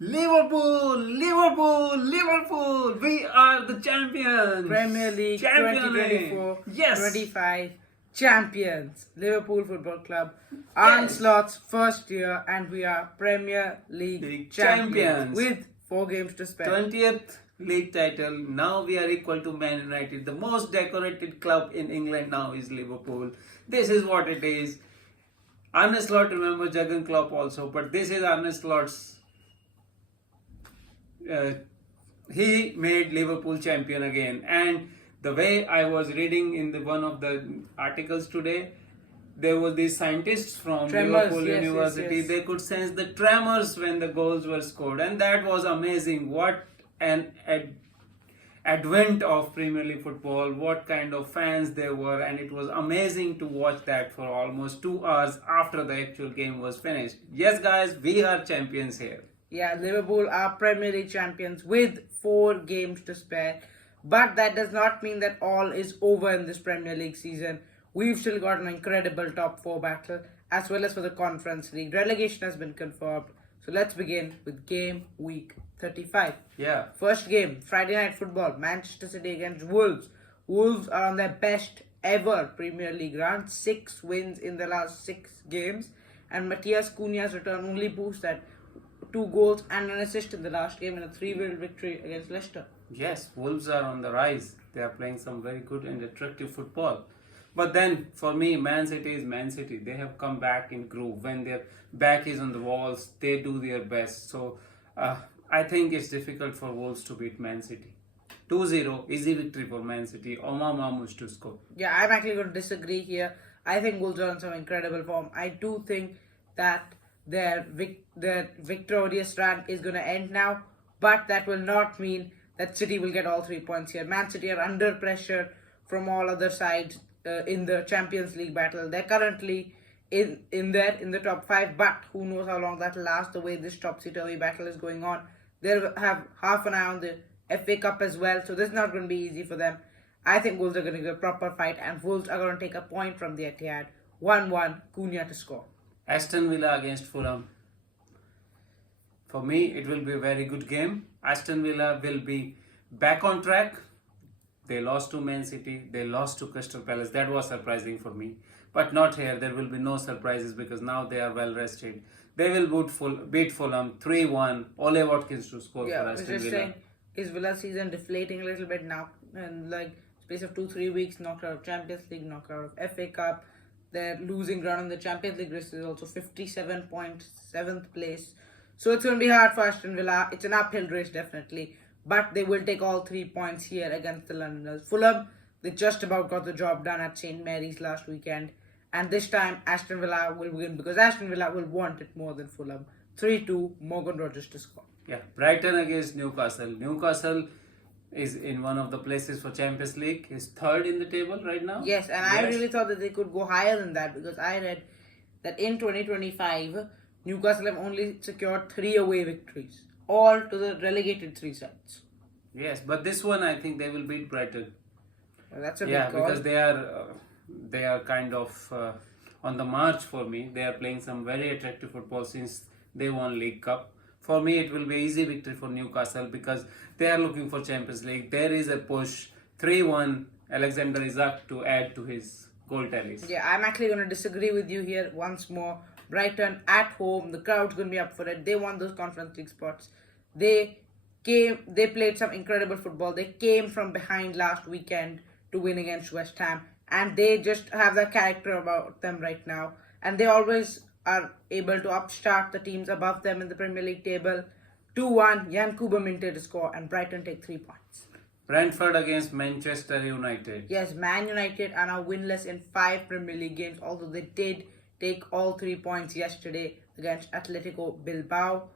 Liverpool, Liverpool, Liverpool. We are the champions. Premier League Champion League. 2024-25 champions. Liverpool Football Club. Yes. Onslaught's first year, and we are Premier League League champions champions. with 4 games to spare. 20th league title. Now we are equal to Man United. The most decorated club in England now is Liverpool. This is what it is. Arne Slot, remember Jurgen Klopp also, but this is Arne Slot's. He made Liverpool champion again, and the way I was reading in one of the articles today, there were these scientists from Tremors, Liverpool yes, University. yes. They could sense the tremors when the goals were scored, and that was amazing. What an advent of Premier League football, what kind of fans there were, and it was amazing to watch that for almost 2 hours after the actual game was finished. Yes, guys, we are champions here. Yeah, Liverpool are Premier League champions with 4 games to spare. But that does not mean that all is over in this Premier League season. We've still got an incredible top 4 battle, as well as for the Conference League. Relegation has been confirmed. So let's begin with game week 35. Yeah. First game, Friday Night Football, Manchester City against Wolves. Wolves are on their best ever Premier League run, 6 wins in the last 6 games. And Matthias Cunha's return only boosts that 2 goals and an assist in the last game in a 3-0 victory against Leicester. Yes, Wolves are on the rise. They are playing some very good and attractive football. But then, for me, Man City is Man City. They have come back in groove. When their back is on the walls, they do their best. So, I think it's difficult for Wolves to beat Man City. 2-0, easy victory for Man City. Omar Mahmoud to score. Yeah, I'm actually going to disagree here. I think Wolves are on some incredible form. I do think that their victorious run is going to end now, but that will not mean that City will get all 3 points here. Man City are under pressure from all other sides in the Champions League battle. They're currently in the top 5, but who knows how long that will last, the way this topsy-turvy battle is going on. They'll have half an eye on the FA Cup as well, so this is not going to be easy for them. I think Wolves are going to give a proper fight, and Wolves are going to take a point from the Etihad. 1-1, Cunha to score. Aston Villa against Fulham. For me, it will be a very good game. Aston Villa will be back on track. They lost to Man City. They lost to Crystal Palace. That was surprising for me. But not here. There will be no surprises because now they are well rested. They will beat Fulham 3-1. Ole Watkins to score for Aston Villa. Saying, is Villa season deflating a little bit now? And like space of 2-3 weeks, knocked out of Champions League, knocked out of FA Cup. They're losing ground in the Champions League race is also 57 points, 7th place. So it's going to be hard for Aston Villa. It's an uphill race definitely. But they will take all 3 points here against the Londoners. Fulham, they just about got the job done at St. Mary's last weekend. And this time Aston Villa will win because Aston Villa will want it more than Fulham. 3-2, Morgan Rogers to score. Yeah, Brighton against Newcastle. Newcastle is in one of the places for Champions League. Is third in the table right now. Yes, and I really thought that they could go higher than that because I read that in 2025, Newcastle have only secured 3 away victories, all to the relegated 3 sides. Yes, but this one I think they will beat Brighton. Well, that's a big call. Because they are kind of on the march for me. They are playing some very attractive football since they won League Cup. For me, it will be easy victory for Newcastle because they are looking for Champions League. There is a push. 3-1, Alexander Isak to add to his goal tallies. Yeah, I'm actually going to disagree with you here once more. Brighton at home, the crowd's going to be up for it. They won those Conference League spots. They played some incredible football. They came from behind last weekend to win against West Ham. And they just have that character about them right now. And they always are able to upstart the teams above them in the Premier League table. 2-1, Yankuba Minte to score, and Brighton take 3 points. Brentford against Manchester United. Yes, Man United are now winless in 5 Premier League games, although they did take all 3 points yesterday against Atletico Bilbao.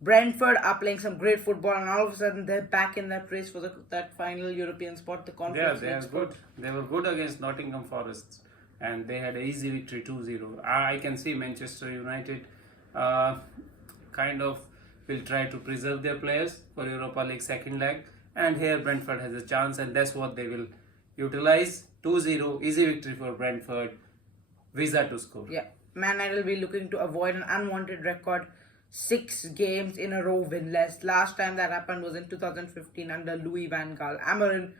Brentford are playing some great football, and all of a sudden they're back in that race for that final European spot, the Conference League spot. Good. They were good against Nottingham Forest, and they had an easy victory 2-0. I can see Manchester United kind of will try to preserve their players for Europa League second leg, and here Brentford has a chance, and that's what they will utilize. 2-0, easy victory for Brentford. Visa to score. Yeah, Man United will be looking to avoid an unwanted record 6 games in a row winless. Last time that happened was in 2015 under Louis van Gaal. Amarin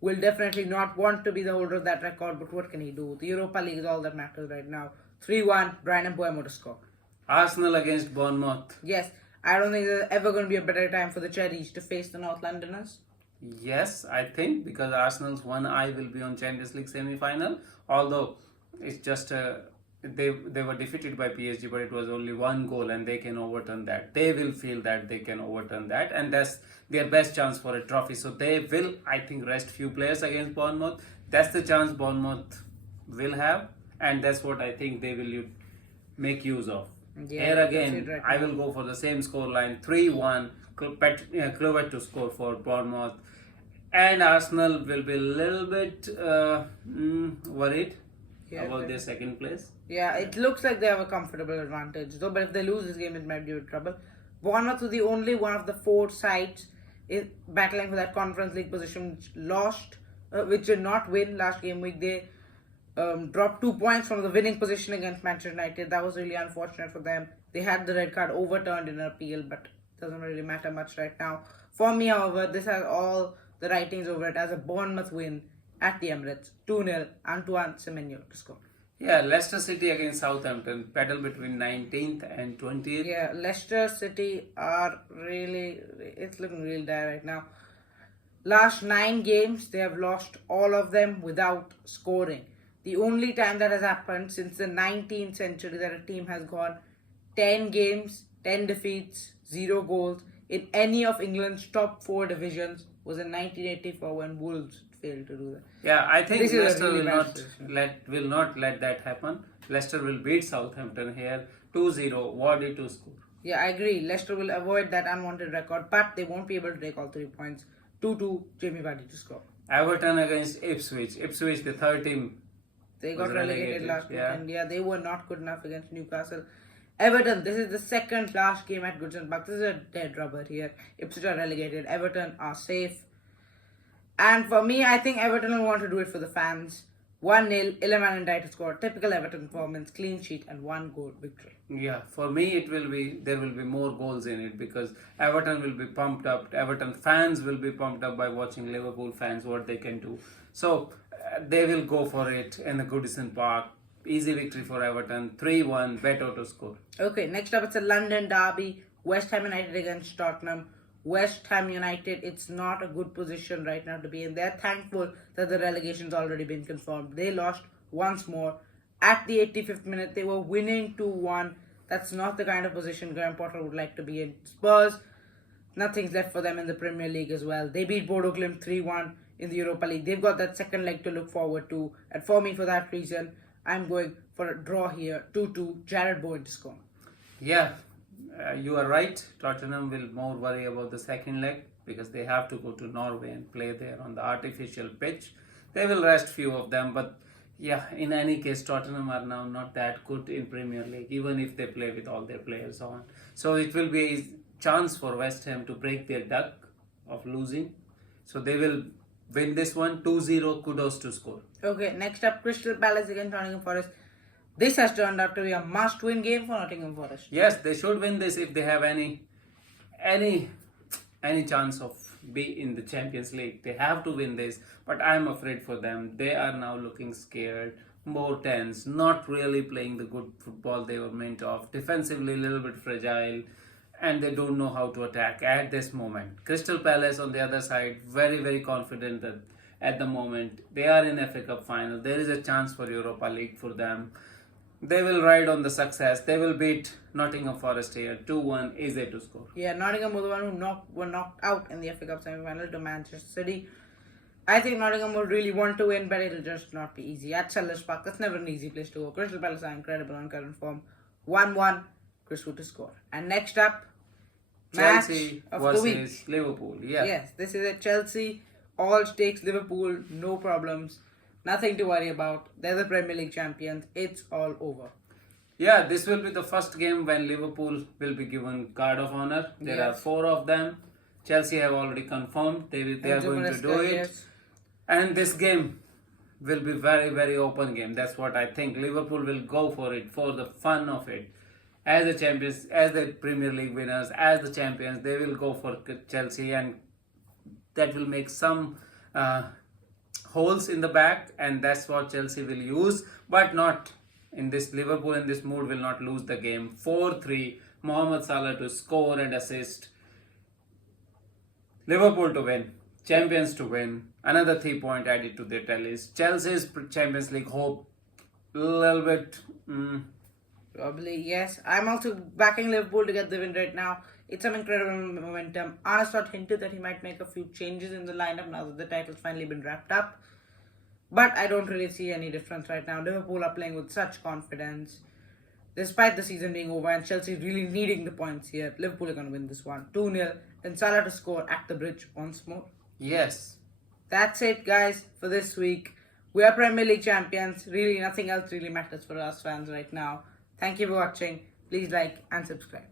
will definitely not want to be the holder of that record, but what can he do? The Europa League is all that matters right now. 3-1, Brian Mbuemo to score. Arsenal against Bournemouth. Yes, I don't think there's ever going to be a better time for the Cherries to face the North Londoners. Yes, I think because Arsenal's one eye will be on Champions League semi-final. Although it's just they were defeated by PSG, but it was only one goal, and they can overturn that. They will feel that they can overturn that, and that's their best chance for a trophy. So they will, I think, rest few players against Bournemouth. That's the chance Bournemouth will have, and that's what I think they will make use of. Yeah, Here that's again, it right I now. will go for the same scoreline 3-1. Kluivert to score for Bournemouth. And Arsenal will be a little bit worried Yeah, about but- their second place. Yeah, it looks like they have a comfortable advantage, though. But if they lose this game, it might be in trouble. Bournemouth was the only one of the 4 sides in battling for that Conference League position, which did not win last game week. They dropped 2 points from the winning position against Manchester United. That was really unfortunate for them. They had the red card overturned in an appeal, but it doesn't really matter much right now. For me, however, this has all the writings over it as a Bournemouth win at the Emirates. 2-0, Antoine Semenyo to score. Yeah, Leicester City against Southampton. Battle between 19th and 20th. Yeah, Leicester City are really, it's looking real dire right now. Last 9 games, they have lost all of them without scoring. The only time that has happened since the 19th century that a team has gone 10 games, 10 defeats, 0 goals in any of England's top 4 divisions was in 1984 when Wolves failed to do that. Yeah, I think This is a Leicester really will bad not situation. let that happen. Leicester will beat Southampton here 2-0. Wardy to score. Yeah, I agree. Leicester will avoid that unwanted record, but they won't be able to take all 3 points. 2-2, Jamie Vardy to score. Everton against Ipswich. Ipswich, the third team. They got Was relegated relegated, last yeah. weekend. Yeah, they were not good enough against Newcastle. Everton, this is the second last game at Goodison Park. This is a dead rubber here. Ipswich are relegated. Everton are safe. And for me, I think Everton will want to do it for the fans. 1-0, Iliman Ndiaye to score. Typical Everton performance, clean sheet and 1 goal victory. Yeah, for me there will be more goals in it because Everton will be pumped up. Everton fans will be pumped up by watching Liverpool fans what they can do. So they will go for it in the Goodison Park. Easy victory for Everton. 3-1, Beto to score. Okay, next up it's a London derby. West Ham United against Tottenham. West Ham United, it's not a good position right now to be in. They're thankful that the relegation's already been confirmed. They lost once more. At the 85th minute, they were winning 2-1. That's not the kind of position Graham Potter would like to be in. Spurs, nothing's left for them in the Premier League as well. They beat Bodo Glimt 3-1 in the Europa League. They've got that second leg to look forward to. And for me, for that reason, I'm going for a draw here. 2-2, Jared Bowen to score. Yeah, you are right. Tottenham will more worry about the second leg because they have to go to Norway and play there on the artificial pitch. They will rest few of them, but yeah, in any case, Tottenham are now not that good in Premier League, even if they play with all their players on. So it will be a chance for West Ham to break their duck of losing. So they will win this one 2-0. Kudos to score. Okay, next up, Crystal Palace against Nottingham Forest. This has turned out to be a must-win game for Nottingham Forest. Yes, they should win this if they have any chance of be in the Champions League. They have to win this, but I'm afraid for them. They are now looking scared, more tense, not really playing the good football they were meant of. Defensively, a little bit fragile, and they don't know how to attack at this moment. Crystal Palace on the other side, very, very confident that at the moment they are in FA Cup final. There is a chance for Europa League for them. They will ride on the success. They will beat Nottingham Forest here. 2-1, easy to score. Yeah, Nottingham were the one who were knocked out in the FA Cup semi-final to Manchester City. I think Nottingham will really want to win, but it'll just not be easy. At Selhurst Park, that's never an easy place to go. Crystal Palace are incredible on current form. 1-1, Crystal to score. And next up, Chelsea match of the week. versus Liverpool. Yeah. Yes, this is a Chelsea, all stakes Liverpool, no problems. Nothing to worry about. They're the Premier League champions. It's all over. Yeah, this will be the first game when Liverpool will be given guard of honor. There are Yes. 4 of them. Chelsea have already confirmed they are Enzo going to Maresca, do it. yes. And this game will be very, very open game. That's what I think. Liverpool will go for it, for the fun of it. as the champions, as the Premier League winners, as the champions. They will go for Chelsea, and that will make some holes in the back, and that's what Chelsea will use, but not in this. Liverpool in this mood will not lose the game. 4-3, Mohamed Salah to score and assist. Liverpool to win, champions to win. Another 3 point added to their tallies. Chelsea's Champions League hope, a little bit. Probably, yes. I'm also backing Liverpool to get the win right now. It's some incredible momentum. Arne hinted that he might make a few changes in the lineup now that the title's finally been wrapped up. But I don't really see any difference right now. Liverpool are playing with such confidence. Despite the season being over and Chelsea really needing the points here, Liverpool are going to win this one. 2-0. Then Salah to score at the bridge once more. Yes. That's it, guys, for this week. We are Premier League champions. Really, nothing else really matters for us fans right now. Thank you for watching. Please like and subscribe.